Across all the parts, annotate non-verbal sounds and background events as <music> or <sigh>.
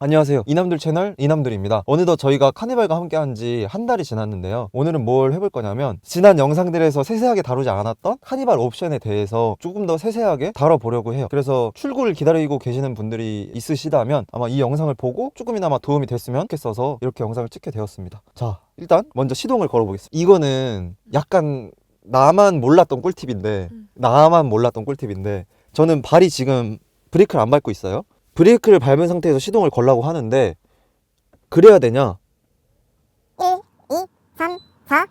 안녕하세요. 이남들 채널 이남들입니다. 어느덧 저희가 카니발과 함께 한 지 한 달이 지났는데요. 오늘은 뭘 해볼 거냐면 지난 영상들에서 세세하게 다루지 않았던 카니발 옵션에 대해서 조금 더 세세하게 다뤄보려고 해요. 그래서 출고를 기다리고 계시는 분들이 있으시다면 아마 이 영상을 보고 조금이나마 도움이 됐으면 좋겠어서 이렇게 영상을 찍게 되었습니다. 자, 일단 먼저 시동을 걸어보겠습니다. 이거는 약간 나만 몰랐던 꿀팁인데 음. 나만 몰랐던 꿀팁인데 저는 발이 지금 브레이크를 안 밟고 있어요. 브레이크를 밟은 상태에서 시동을 걸라고 하는데 그래야 되냐? 1, 2, 3, 4,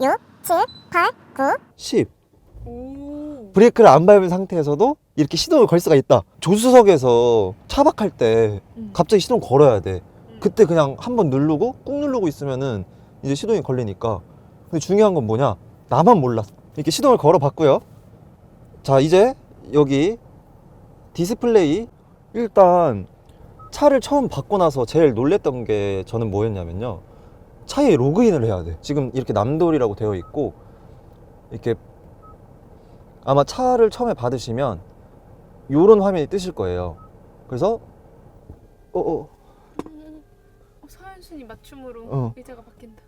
5, 6, 7, 8, 9. 10. 오. 브레이크를 안 밟은 상태에서도 이렇게 시동을 걸 수가 있다. 조수석에서 차박할 때 음. 갑자기 시동 걸어야 돼. 음. 그때 그냥 한 번 누르고 꾹 누르고 있으면은 이제 시동이 걸리니까. 근데 중요한 건 뭐냐? 나만 몰랐어. 이렇게 시동을 걸어 봤고요. 자, 이제 여기 디스플레이 일단 차를 처음 받고 나서 제일 놀랬던 게 저는 뭐였냐면요. 차에 로그인을 해야 돼. 지금 이렇게 남돌이라고 되어 있고 이렇게 아마 차를 처음에 받으시면 요런 화면이 뜨실 거예요. 그래서 어, 어, 음. 어, 서현순이 맞춤으로 어. 의자가 바뀐다.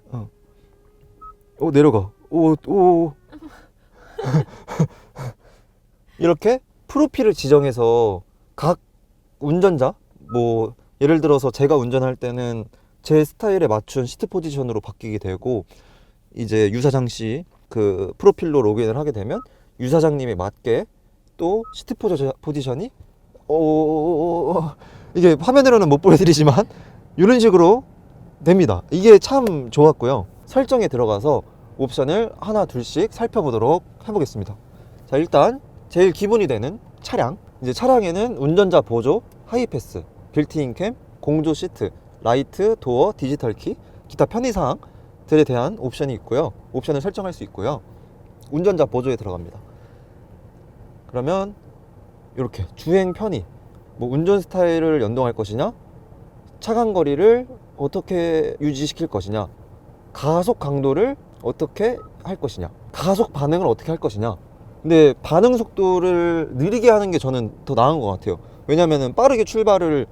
어 내려가. 오, 오. <laughs> <laughs> 이렇게 프로필을 지정해서 각 운전자 뭐 예를 들어서 제가 운전할 때는 제 스타일에 맞춘 시트 포지션으로 바뀌게 되고 이제 유사장 씨 그 프로필로 로그인을 하게 되면 유사장님에 맞게 또 시트 포지- 포지션이 어 이게 화면으로는 못 보여드리지만 이런 식으로 됩니다. 이게 참 좋았고요. 설정에 들어가서 옵션을 하나 둘씩 살펴보도록 해보겠습니다. 자 일단 제일 기본이 되는 차량 이제 차량에는 운전자 보조, 하이패스, 빌트인 캠, 공조 시트, 라이트, 도어, 디지털 키, 기타 편의사항들에 대한 옵션이 있고요. 옵션을 설정할 수 있고요. 운전자 보조에 들어갑니다. 그러면 이렇게 주행 편의, 뭐 운전 스타일을 연동할 것이냐, 차간 거리를 어떻게 유지시킬 것이냐, 가속 강도를 어떻게 할 것이냐, 가속 반응을 어떻게 할 것이냐. 근데 반응 속도를 느리게 하는 게 저는 더 나은 것 같아요. 왜냐면은 빠르게 출발을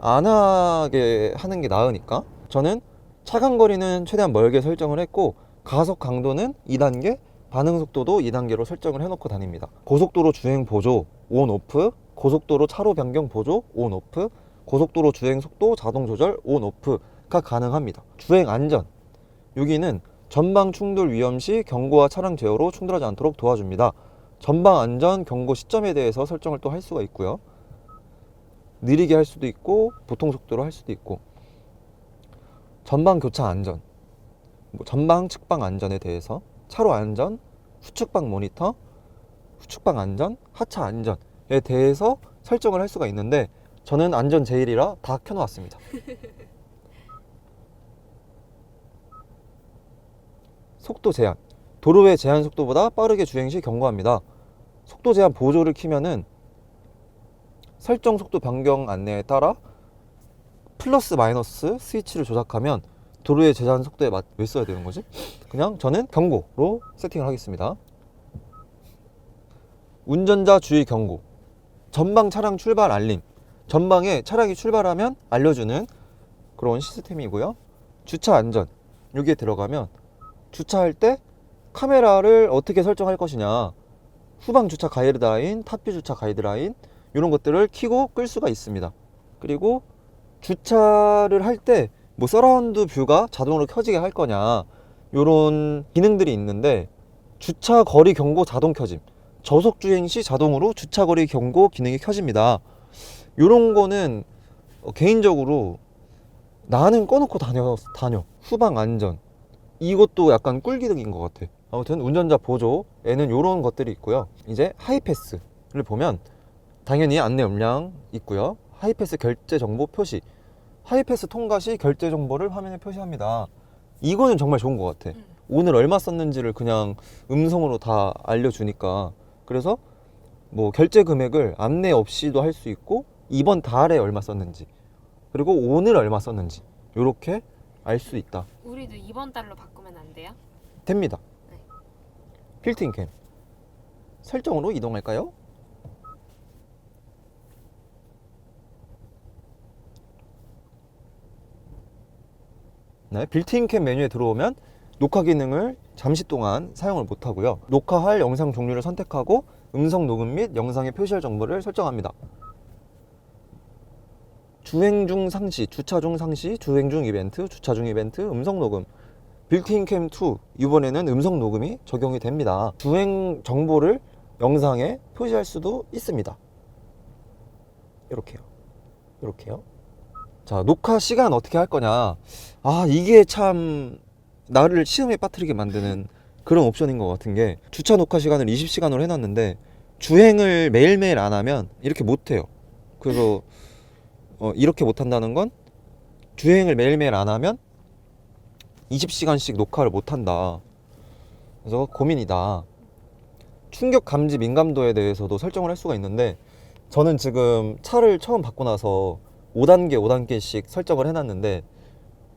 안 하게 하는 게 나으니까. 저는 차간 거리는 최대한 멀게 설정을 했고, 가속 강도는 2단계, 반응 속도도 2단계로 설정을 해놓고 다닙니다. 고속도로 주행 보조, 온, 오프, 고속도로 차로 변경 보조, 온, 오프, 고속도로 주행 속도 자동 조절, 온, 오프가 가능합니다. 주행 안전. 여기는 전방 충돌 위험 시 경고와 차량 제어로 충돌하지 않도록 도와줍니다. 전방 안전 경고 시점에 대해서 설정을 또 할 수가 있고요. 느리게 할 수도 있고 보통 속도로 할 수도 있고 전방 교차 안전, 뭐 전방 측방 안전에 대해서 차로 안전, 후측방 모니터, 후측방 안전, 하차 안전에 대해서 설정을 할 수가 있는데 저는 안전 제일이라 다 켜놓았습니다. <laughs> 속도 제한. 도로의 제한 속도보다 빠르게 주행 시 경고합니다. 속도 제한 보조를 키면은 설정 속도 변경 안내에 따라 플러스 마이너스 스위치를 조작하면 도로의 제한 속도에 맞, 왜 써야 되는 거지? 그냥 저는 경고로 세팅을 하겠습니다. 운전자 주의 경고. 전방 차량 출발 알림. 전방에 차량이 출발하면 알려주는 그런 시스템이고요. 주차 안전. 여기에 들어가면 주차할 때 카메라를 어떻게 설정할 것이냐. 후방 주차 가이드라인, 탑뷰 주차 가이드라인 이런 것들을 켜고 끌 수가 있습니다. 그리고 주차를 할 때 뭐 서라운드 뷰가 자동으로 켜지게 할 거냐 이런 기능들이 있는데 주차 거리 경고 자동 켜짐 저속 주행 시 자동으로 주차 거리 경고 기능이 켜집니다. 이런 거는 어, 개인적으로 나는 꺼놓고 다녀 다녀 후방 안전 이것도 약간 꿀기능인 것 같아. 아무튼 운전자 보조에는 이런 것들이 있고요. 이제 하이패스를 보면 당연히 안내 음량 있고요. 하이패스 결제 정보 표시. 하이패스 통과 시 결제 정보를 화면에 표시합니다. 이거는 정말 좋은 것 같아. 음. 오늘 얼마 썼는지를 그냥 음성으로 다 알려주니까. 그래서 뭐 결제 금액을 안내 없이도 할 수 있고 이번 달에 얼마 썼는지 그리고 오늘 얼마 썼는지 이렇게 알 수 있다. 우리도 이번 달로 바꾸면 안 돼요? 됩니다. 네. 필팅 캠 설정으로 이동할까요? 네, 빌트인 캠 메뉴에 들어오면 녹화 기능을 잠시 동안 사용을 못 하고요. 녹화할 영상 종류를 선택하고 음성 녹음 및 영상에 표시할 정보를 설정합니다. 주행 중 상시, 주차 중 상시, 주행 중 이벤트, 주차 중 이벤트, 음성 녹음. 빌트인 캠 2 이번에는 음성 녹음이 적용이 됩니다. 주행 정보를 영상에 표시할 수도 있습니다. 이렇게요. 이렇게요. 자, 녹화 시간 어떻게 할 거냐. 아, 이게 참 나를 시험에 빠뜨리게 만드는 그런 옵션인 것 같은 게 주차 녹화 시간을 20시간으로 해놨는데 주행을 매일매일 안 하면 이렇게 못 해요. 그래서 어, 이렇게 못 한다는 건 주행을 매일매일 안 하면 20시간씩 녹화를 못 한다. 그래서 고민이다. 충격 감지 민감도에 대해서도 설정을 할 수가 있는데 저는 지금 차를 처음 받고 나서 5단계, 5단계씩 설정을 해놨는데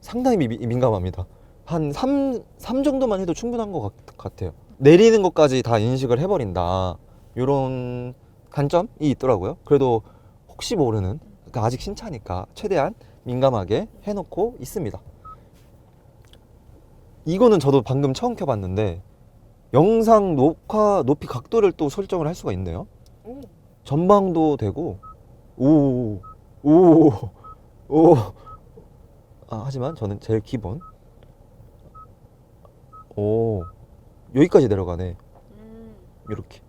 상당히 미- 민감합니다. 한 3, 3 정도만 해도 충분한 것 같- 같아요. 내리는 것까지 다 인식을 해버린다. 이런 단점이 있더라고요. 그래도 혹시 모르는, 그러니까 아직 신차니까 최대한 민감하게 해놓고 있습니다. 이거는 저도 방금 처음 켜봤는데 영상 녹화 높이 각도를 또 설정을 할 수가 있네요. 오. 전방도 되고 오, 오, 오. 아, 하지만 저는 제일 기본 오 여기까지 내려가네 음. 이렇게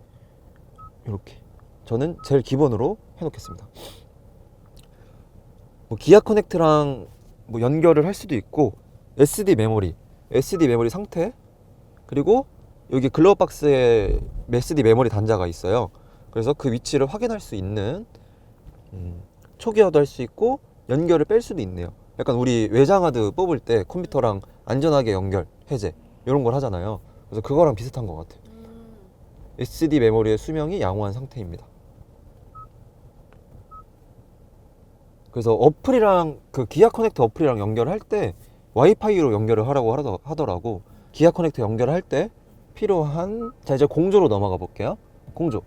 이렇게 저는 제일 기본으로 해놓겠습니다 뭐 기아 커넥트랑 뭐 연결을 할 수도 있고 SD 메모리 SD 메모리 상태 그리고 여기 글러브 박스에 SD 메모리 단자가 있어요 그래서 그 위치를 확인할 수 있는 음, 초기화도 할 수 있고 연결을 뺄 수도 있네요 약간 우리 외장하드 뽑을 때 컴퓨터랑 안전하게 연결 해제 이런 걸 하잖아요 그래서 그거랑 비슷한 것 같아요 음. SD 메모리의 수명이 양호한 상태입니다. 그래서 어플이랑 그 기아 커넥터 어플이랑 연결할 때 와이파이로 연결을 하라고 하더- 하더라고. 기아 커넥터 연결할 때 필요한 자 이제 공조로 넘어가 볼게요. 공조.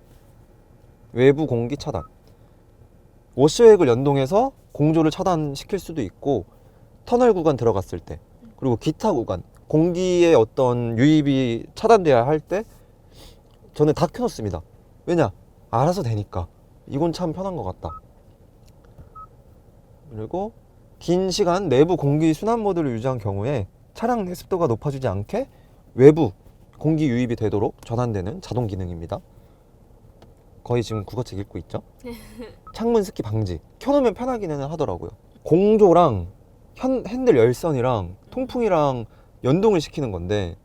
외부 공기 차단. 워시액을 연동해서 공조를 차단시킬 수도 있고 터널 구간 들어갔을 때 그리고 기타 구간 공기의 어떤 유입이 차단돼야 할 때 저는 다 켜놓습니다. 왜냐? 알아서 되니까. 이건 참 편한 것 같다. 그리고 긴 시간 내부 공기 순환 모드를 유지한 경우에 차량 내 습도가 높아지지 않게 외부 공기 유입이 되도록 전환되는 자동 기능입니다. 거의 지금 국어책 읽고 있죠? <laughs> 창문 습기 방지. 켜놓으면 편하기는 하더라고요. 공조랑 현, 핸들 열선이랑 통풍이랑 연동을 시키는 건데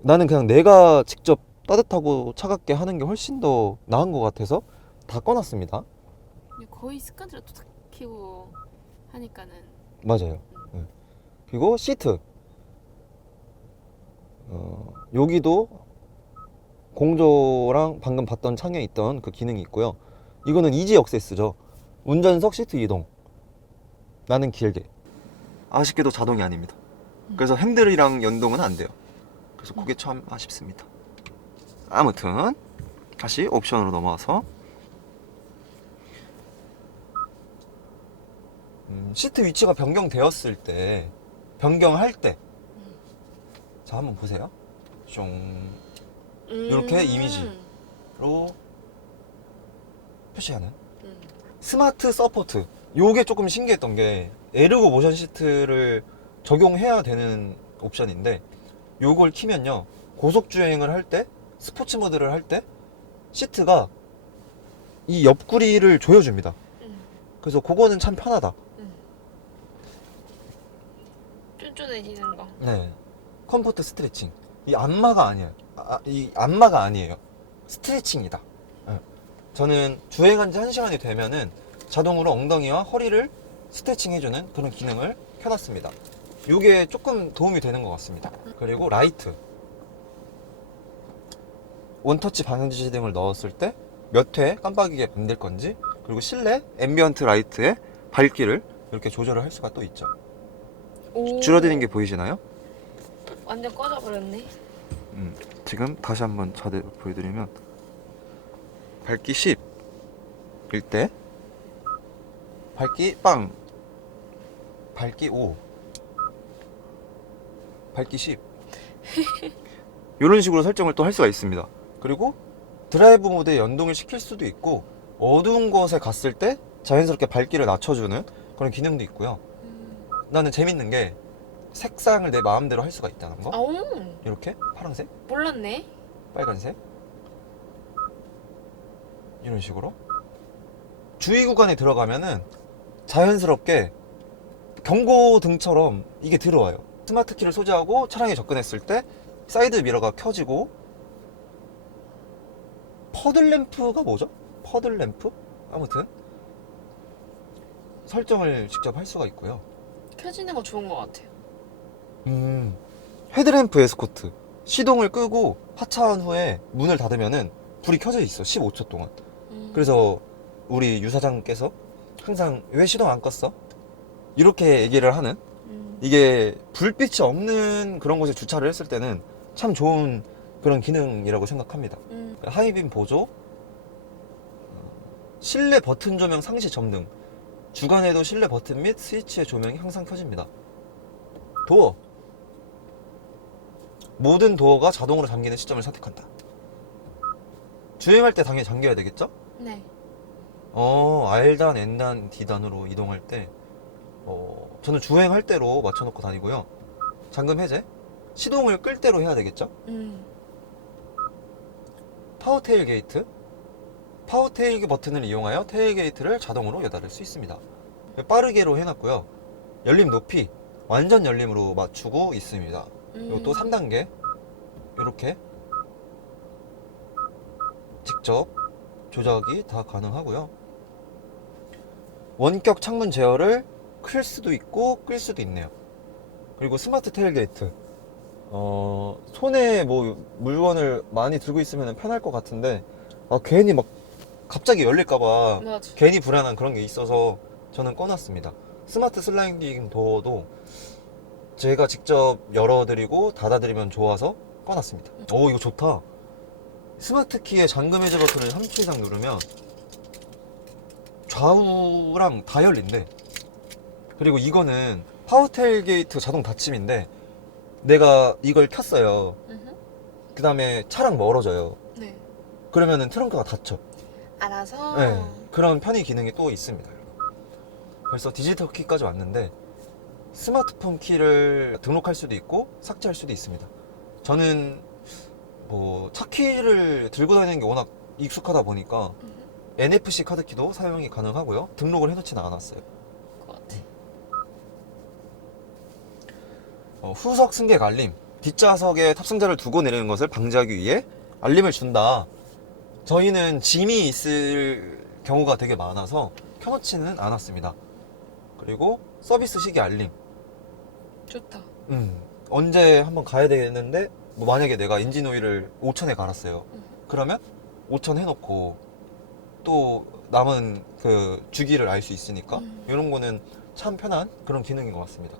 나는 그냥 내가 직접 따뜻하고 차갑게 하는 게 훨씬 더 나은 것 같아서 다 꺼놨습니다. 거의 습관대로 툭 키고 하니까는 맞아요. 네. 그리고 시트. 어, 여기도 공조랑 방금 봤던 창에 있던 그 기능이 있고요. 이거는 이지 억세스죠. 운전석 시트 이동. 나는 길게. 아쉽게도 자동이 아닙니다. 그래서 핸들이랑 연동은 안 돼요. 그래서 그게 참 아쉽습니다. 아무튼 다시 옵션으로 넘어와서 음, 시트 위치가 변경되었을 때 변경할 때 자 한번 보세요 숑 이렇게 이미지. 로 표시하는 음. 스마트 서포트 요게 조금 신기했던 게 에르고 모션 시트를 적용해야 되는 옵션인데 요걸 키면요 고속 주행을 할 때 스포츠 모드를 할 때 시트가 이 옆구리를 조여줍니다 음. 그래서 그거는 참 편하다 쫀쫀해지는 거. 네. 컴포트 스트레칭. 이 안마가 아니에요. 아, 이 안마가 아니에요. 스트레칭이다. 네. 저는 주행한 지 한시간이 되면은 자동으로 엉덩이와 허리를 스트레칭 해주는 그런 기능을 켜놨습니다. 이게 조금 도움이 되는 것 같습니다. 그리고 라이트. 원터치 방향 지시 등을 넣었을 때 몇 회 깜빡이게 만들 건지 그리고 실내 앰비언트 라이트의 밝기를 이렇게 조절을 할 수가 또 있죠 오. 줄어드는 게 보이시나요? 완전 꺼져버렸네. 음, 지금 다시 한번 자세히 보여드리면 밝기 10일 때 밝기 빵 밝기 5 밝기 10 이런 <laughs> 식으로 설정을 또 할 수가 있습니다 그리고 드라이브 모드에 연동을 시킬 수도 있고 어두운 곳에 갔을 때 자연스럽게 밝기를 낮춰주는 그런 기능도 있고요 음. 나는 재밌는 게 색상을 내 마음대로 할 수가 있다는 거. 아오. 이렇게? 파란색? 몰랐네. 빨간색? 이런 식으로? 주의 구간에 들어가면은 자연스럽게 경고등처럼 이게 들어와요. 스마트 키를 소지하고 차량에 접근했을 때 사이드 미러가 켜지고 퍼들 램프가 뭐죠? 퍼들 램프? 아무튼 설정을 직접 할 수가 있고요 켜지는 거 좋은 것 같아요. 음, 헤드램프 에스코트 시동을 끄고 하차한 후에 문을 닫으면은 불이 켜져 있어 15초 동안 음. 그래서 우리 유사장께서 항상 왜 시동 안 껐어? 이렇게 얘기를 하는 음. 이게 불빛이 없는 그런 곳에 주차를 했을 때는 참 좋은 그런 기능이라고 생각합니다 음. 하이빔 보조 실내 버튼 조명 상시 점등 주간에도 실내 버튼 및 스위치의 조명이 항상 켜집니다 도어 모든 도어가 자동으로 잠기는 시점을 선택한다 주행할 때 당연히 잠겨야 되겠죠? 네. 어 R단, N단, D단으로 이동할 때 어, 저는 주행할 때로 맞춰놓고 다니고요 잠금 해제 시동을 끌 때로 해야 되겠죠? 음. 파워 테일 게이트 파워 테일 버튼을 이용하여 테일 게이트를 자동으로 여닫을 수 있습니다. 빠르게로 해놨고요. 열림 높이 완전 열림으로 맞추고 있습니다. 음. 이것도 3단계 이렇게 직접 조작이 다 가능하고요. 원격 창문 제어를 클 수도 있고 끌 수도 있네요. 그리고 스마트 테일게이트. 어, 손에 뭐 물건을 많이 들고 있으면 편할 것 같은데 아, 괜히 막 갑자기 열릴까봐 맞아. 괜히 불안한 그런 게 있어서 저는 꺼놨습니다. 스마트 슬라이딩 도어도 제가 직접 열어드리고 닫아드리면 좋아서 꺼놨습니다. 오 이거 좋다. 스마트 키의 잠금 해제 버튼을 3초 이상 누르면 좌우랑 다 열린대. 그리고 이거는 파워테일 게이트 자동 닫힘인데 내가 이걸 켰어요. 그 다음에 차랑 멀어져요. 네. 그러면은 트렁크가 닫혀. 알아서. 네, 그런 편의 기능이 또 있습니다. 벌써 디지털 키까지 왔는데 스마트폰 키를 등록할 수도 있고 삭제할 수도 있습니다. 저는 뭐 차키를 들고 다니는 게 워낙 익숙하다 보니까 음흠. NFC 카드 키도 사용이 가능하고요. 등록을 해놓지는 않았어요. 어, 후석 승객 알림. 뒷좌석에 탑승자를 두고 내리는 것을 방지하기 위해 알림을 준다. 저희는 짐이 있을 경우가 되게 많아서 켜놓지는 않았습니다. 그리고 서비스 시기 알림. 좋다. 음, 언제 한번 가야 되겠는데, 뭐 만약에 내가 엔진 오일을 5천에 갈았어요. 음. 그러면 5천 해놓고 또 남은 그 주기를 알 수 있으니까 음. 이런 거는 참 편한 그런 기능인 것 같습니다.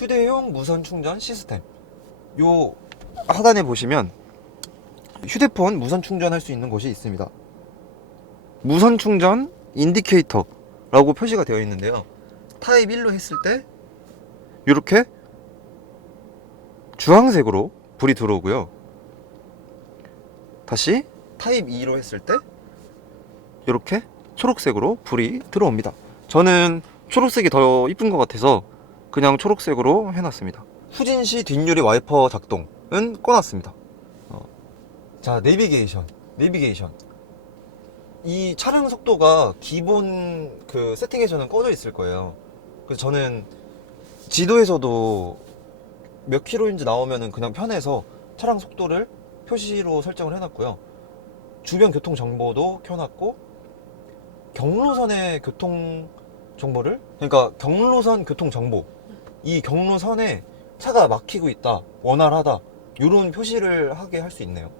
휴대용 무선 충전 시스템. 요 하단에 보시면 휴대폰 무선 충전할 수 있는 곳이 있습니다. 무선 충전 인디케이터라고 표시가 되어 있는데요. 타입 1로 했을 때 이렇게 주황색으로 불이 들어오고요. 다시 타입 2로 했을 때 이렇게 초록색으로 불이 들어옵니다. 저는 초록색이 더 이쁜 것 같아서 그냥 초록색으로 해놨습니다. 후진시 뒷유리 와이퍼 작동은 꺼놨습니다. 어. 자, 내비게이션. 내비게이션. 이 차량 속도가 기본 그 세팅에서는 꺼져 있을 거예요. 그래서 저는 지도에서도 몇 킬로인지 나오면은 그냥 편해서 차량 속도를 표시로 설정을 해놨고요. 주변 교통 정보도 켜놨고 경로선의 교통 정보를 그러니까 경로선 교통 정보 이 경로선에 차가 막히고 있다 원활하다 이런 표시를 하게 할 수 있네요.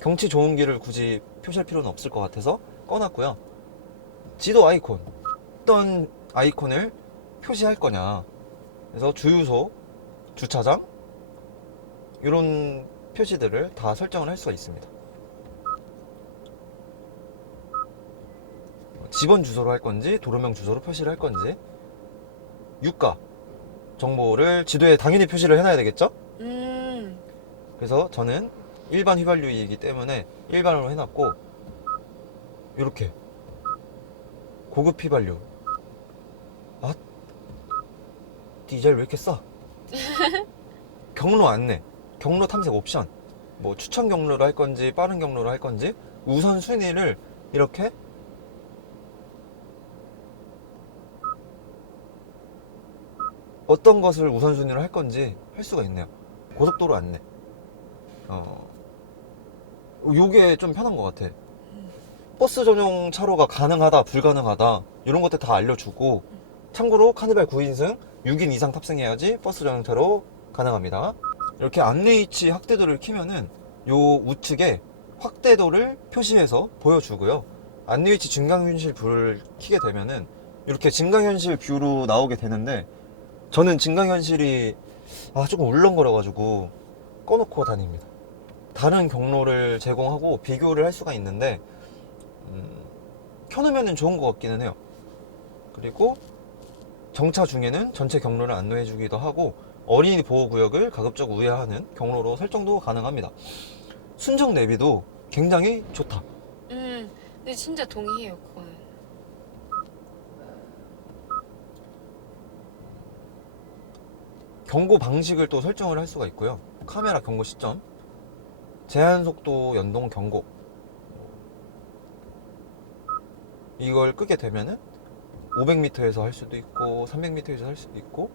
경치 좋은 길을 굳이 표시할 필요는 없을 것 같아서 꺼놨고요. 지도 아이콘 어떤 아이콘을 표시할 거냐 그래서 주유소 주차장 이런 표시들을 다 설정을 할 수가 있습니다. 집원 주소로 할 건지 도로명 주소로 표시를 할 건지 유가 정보를 지도에 당연히 표시를 해놔야 되겠죠? 음. 그래서 저는 일반 휘발유이기 때문에 일반으로 해놨고 이렇게 고급 휘발유 아 디젤 왜 이렇게 싸? <laughs> 경로 안내 경로 탐색 옵션 뭐 추천 경로로 할 건지 빠른 경로로 할 건지 우선 순위를 이렇게 어떤 것을 우선순위로 할 건지 할 수가 있네요. 고속도로 안내. 어, 요게 좀 편한 것 같아. 버스 전용 차로가 가능하다, 불가능하다, 이런 것들 다 알려주고, 참고로 카니발 9인승 6인 이상 탑승해야지 버스 전용 차로 가능합니다. 이렇게 안내 위치 확대도를 키면은 요 우측에 확대도를 표시해서 보여주고요. 안내 위치 증강현실 뷰를 키게 되면은 이렇게 증강현실 뷰로 나오게 되는데 저는 증강현실이 아 조금 울렁거려가지고 꺼놓고 다닙니다. 다른 경로를 제공하고 비교를 할 수가 있는데 음, 켜놓으면 좋은 것 같기는 해요. 그리고 정차 중에는 전체 경로를 안내해주기도 하고 어린이 보호구역을 가급적 우회하는 경로로 설정도 가능합니다. 순정 내비도 굉장히 좋다. 음. 근데 진짜 동의해요 그거는. 경고 방식을 또 설정을 할 수가 있고요. 카메라 경고 시점, 제한 속도 연동 경고. 이걸 끄게 되면은 500m에서 할 수도 있고 300m에서 할 수도 있고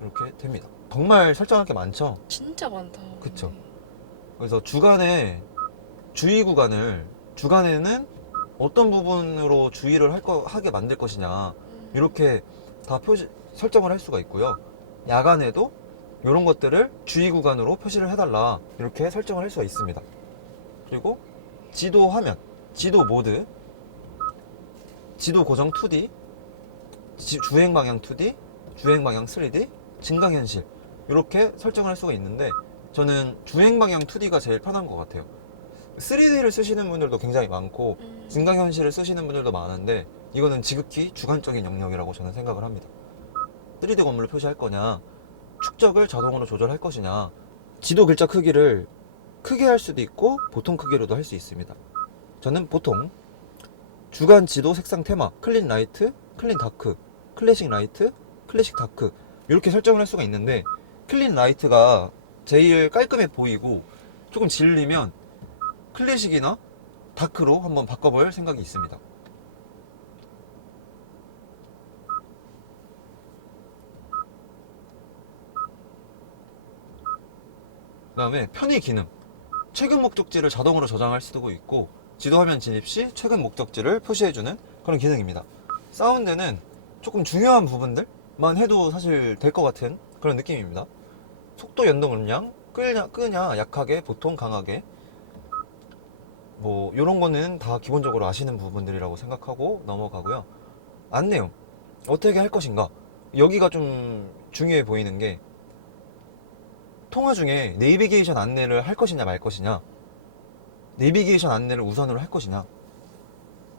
이렇게 됩니다. 정말 설정할 게 많죠. 진짜 많다. 그쵸. 그래서 주간에 주의 구간을 주간에는 어떤 부분으로 주의를 할 거, 하게 만들 것이냐 음. 이렇게 다 표시 설정을 할 수가 있고요. 야간에도 이런 것들을 주의 구간으로 표시를 해달라 이렇게 설정을 할 수가 있습니다. 그리고 지도 화면, 지도 모드, 지도 고정 2D, 지- 주행 방향 2D, 주행 방향 3D, 증강 현실 이렇게 설정을 할 수가 있는데 저는 주행 방향 2D가 제일 편한 것 같아요. 3D를 쓰시는 분들도 굉장히 많고 음. 증강 현실을 쓰시는 분들도 많은데 이거는 지극히 주관적인 영역이라고 저는 생각을 합니다. 3D 건물을 표시할 거냐, 축적을 자동으로 조절할 것이냐, 지도 글자 크기를 크게 할 수도 있고 보통 크기로도 할 수 있습니다. 저는 보통 주간 지도 색상 테마, 클린 라이트, 클린 다크, 클래식 라이트, 클래식 다크 이렇게 설정을 할 수가 있는데 클린 라이트가 제일 깔끔해 보이고 조금 질리면 클래식이나 다크로 한번 바꿔볼 생각이 있습니다. 그 다음에 편의 기능. 최근 목적지를 자동으로 저장할 수도 있고, 지도화면 진입 시 최근 목적지를 표시해주는 그런 기능입니다. 사운드는 조금 중요한 부분들만 해도 사실 될 것 같은 그런 느낌입니다. 속도 연동 음량, 끄냐, 끄냐, 약하게, 보통, 강하게. 뭐, 요런 거는 다 기본적으로 아시는 부분들이라고 생각하고 넘어가고요. 안내용. 어떻게 할 것인가. 여기가 좀 중요해 보이는 게, 통화 중에 내비게이션 안내를 할 것이냐 말 것이냐 내비게이션 안내를 우선으로 할 것이냐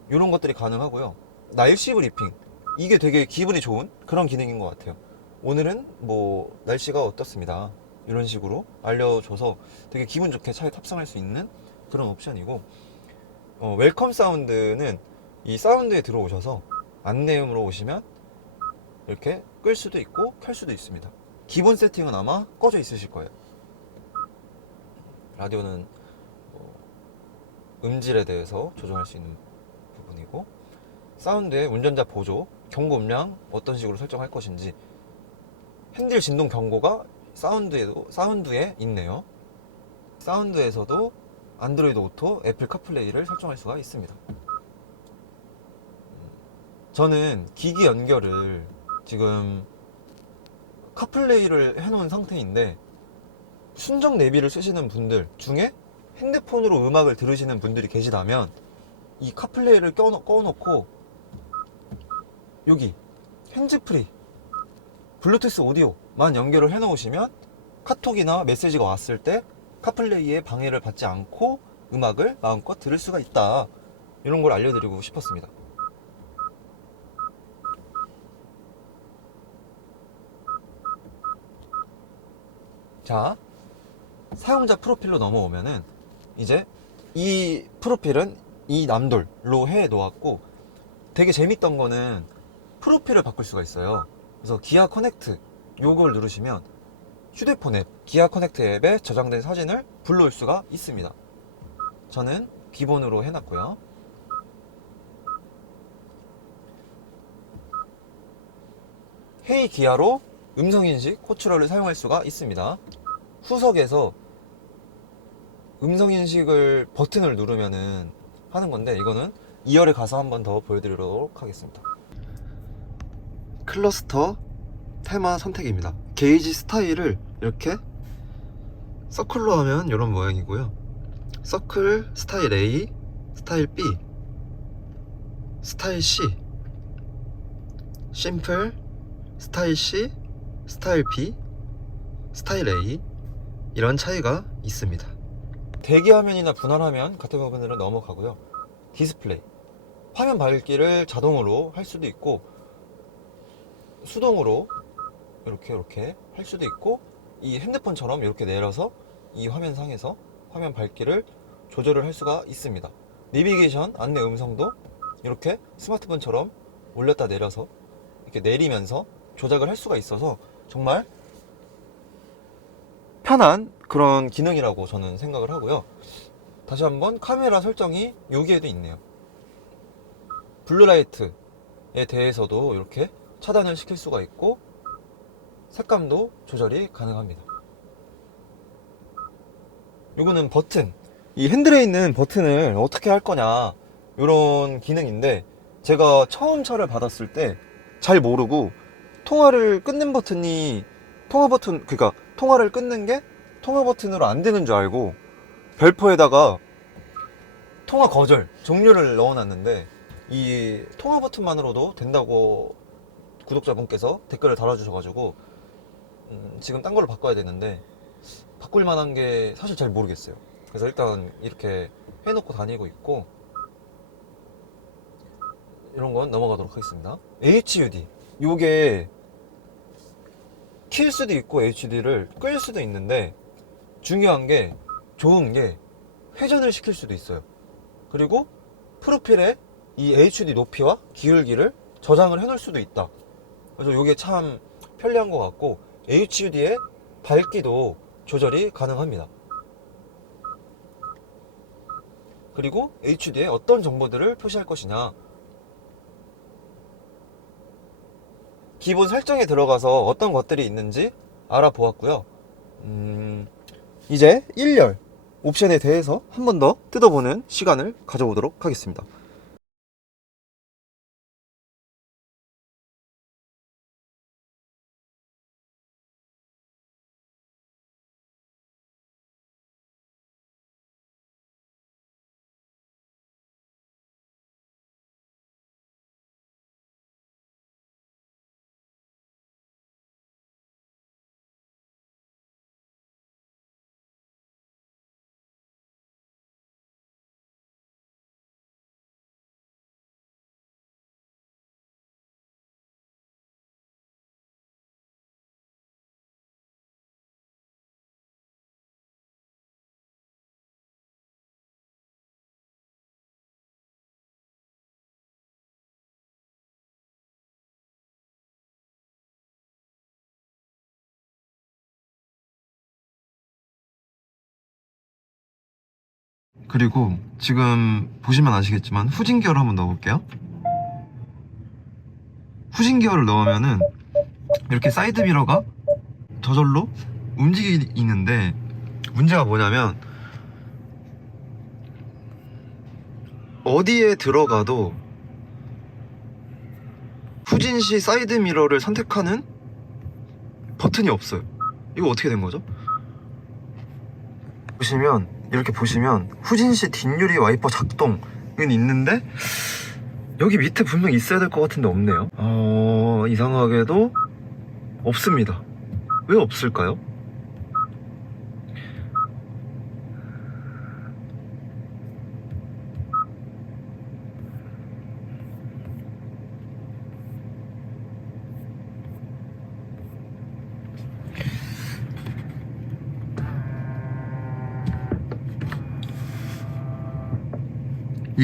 이런 것들이 가능하고요. 날씨 브리핑 이게 되게 기분이 좋은 그런 기능인 것 같아요. 오늘은 뭐 날씨가 어떻습니다. 이런 식으로 알려줘서 되게 기분 좋게 차에 탑승할 수 있는 그런 옵션이고 어, 웰컴 사운드는 이 사운드에 들어오셔서 안내음으로 오시면 이렇게 끌 수도 있고 켤 수도 있습니다 기본 세팅은 아마 꺼져 있으실 거예요. 라디오는 뭐 음질에 대해서 조정할 수 있는 부분이고 사운드의 운전자 보조, 경고 음량 어떤 식으로 설정할 것인지 핸들 진동 경고가 사운드에도 사운드에 있네요. 사운드에서도 안드로이드 오토, 애플 카플레이를 설정할 수가 있습니다. 저는 기기 연결을 지금 카플레이를 해놓은 상태인데 순정 내비를 쓰시는 분들 중에 핸드폰으로 음악을 들으시는 분들이 계시다면 이 카플레이를 껴, 꺼놓고 여기 핸즈프리 블루투스 오디오만 연결을 해놓으시면 카톡이나 메시지가 왔을 때 카플레이에 방해를 받지 않고 음악을 마음껏 들을 수가 있다. 이런 걸 알려드리고 싶었습니다 자, 사용자 프로필로 넘어오면은 이제 이 프로필은 이 남돌로 해 놓았고 되게 재밌던 거는 프로필을 바꿀 수가 있어요. 그래서 기아 커넥트 요걸 누르시면 휴대폰 앱 기아 커넥트 앱에 저장된 사진을 불러올 수가 있습니다. 저는 기본으로 해놨고요. 헤이 기아로 음성인식 호출어를 사용할 수가 있습니다. 후석에서 음성인식을 버튼을 누르면은 하는 건데 이거는 2열에 가서 한번 더 보여드리도록 하겠습니다. 클러스터 테마 선택입니다. 게이지 스타일을 이렇게 서클로 하면 이런 모양이고요. 서클 스타일 A, 스타일 B, 스타일 C, 심플, 스타일 C, 스타일 B, 스타일 A 이런 차이가 있습니다. 대기 화면이나 분할 화면 같은 부분들은 넘어가고요. 디스플레이 화면 밝기를 자동으로 할 수도 있고 수동으로 이렇게 이렇게 할 수도 있고 이 핸드폰처럼 이렇게 내려서 이 화면 상에서 화면 밝기를 조절을 할 수가 있습니다. 내비게이션 안내 음성도 이렇게 스마트폰처럼 올렸다 내려서 이렇게 내리면서 조작을 할 수가 있어서 정말 편한 그런 기능이라고 저는 생각을 하고요. 다시 한번 카메라 설정이 여기에도 있네요. 블루라이트에 대해서도 이렇게 차단을 시킬 수가 있고 색감도 조절이 가능합니다. 요거는 버튼. 이 핸들에 있는 버튼을 어떻게 할 거냐 이런 기능인데 제가 처음 차를 받았을 때 잘 모르고 통화를 끊는 버튼이 통화 버튼 그러니까 통화를 끊는 게 통화 버튼으로 안 되는 줄 알고 별표에다가 통화 거절 종료를 넣어놨는데 이 통화 버튼만으로도 된다고 구독자분께서 댓글을 달아주셔가지고 음, 지금 딴 걸로 바꿔야 되는데 바꿀 만한 게 사실 잘 모르겠어요. 그래서 일단 이렇게 해놓고 다니고 있고 이런 건 넘어가도록 하겠습니다. HUD 요게 킬 수도 있고 HUD를 끌 수도 있는데 중요한 게 좋은 게 회전을 시킬 수도 있어요. 그리고 프로필에 이 HUD 높이와 기울기를 저장을 해놓을 수도 있다. 그래서 이게 참 편리한 것 같고 HUD의 밝기도 조절이 가능합니다. 그리고 HUD에 어떤 정보들을 표시할 것이냐. 기본 설정에 들어가서 어떤 것들이 있는지 알아보았고요. 음, 이제 1열 옵션에 대해서 한 번 더 뜯어보는 시간을 가져보도록 하겠습니다. 그리고 지금 보시면 아시겠지만 후진 기어를 한번 넣어볼게요. 후진 기어를 넣으면은 이렇게 사이드 미러가 저절로 움직이는데 문제가 뭐냐면 어디에 들어가도 후진 시 사이드 미러를 선택하는 버튼이 없어요. 이거 어떻게 된 거죠? 보시면 이렇게 보시면 후진 시 뒷유리 와이퍼 작동은 있는데 여기 밑에 분명 있어야 될 것 같은데 없네요. 어 이상하게도 없습니다. 왜 없을까요?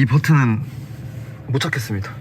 이 버튼은 못 찾겠습니다.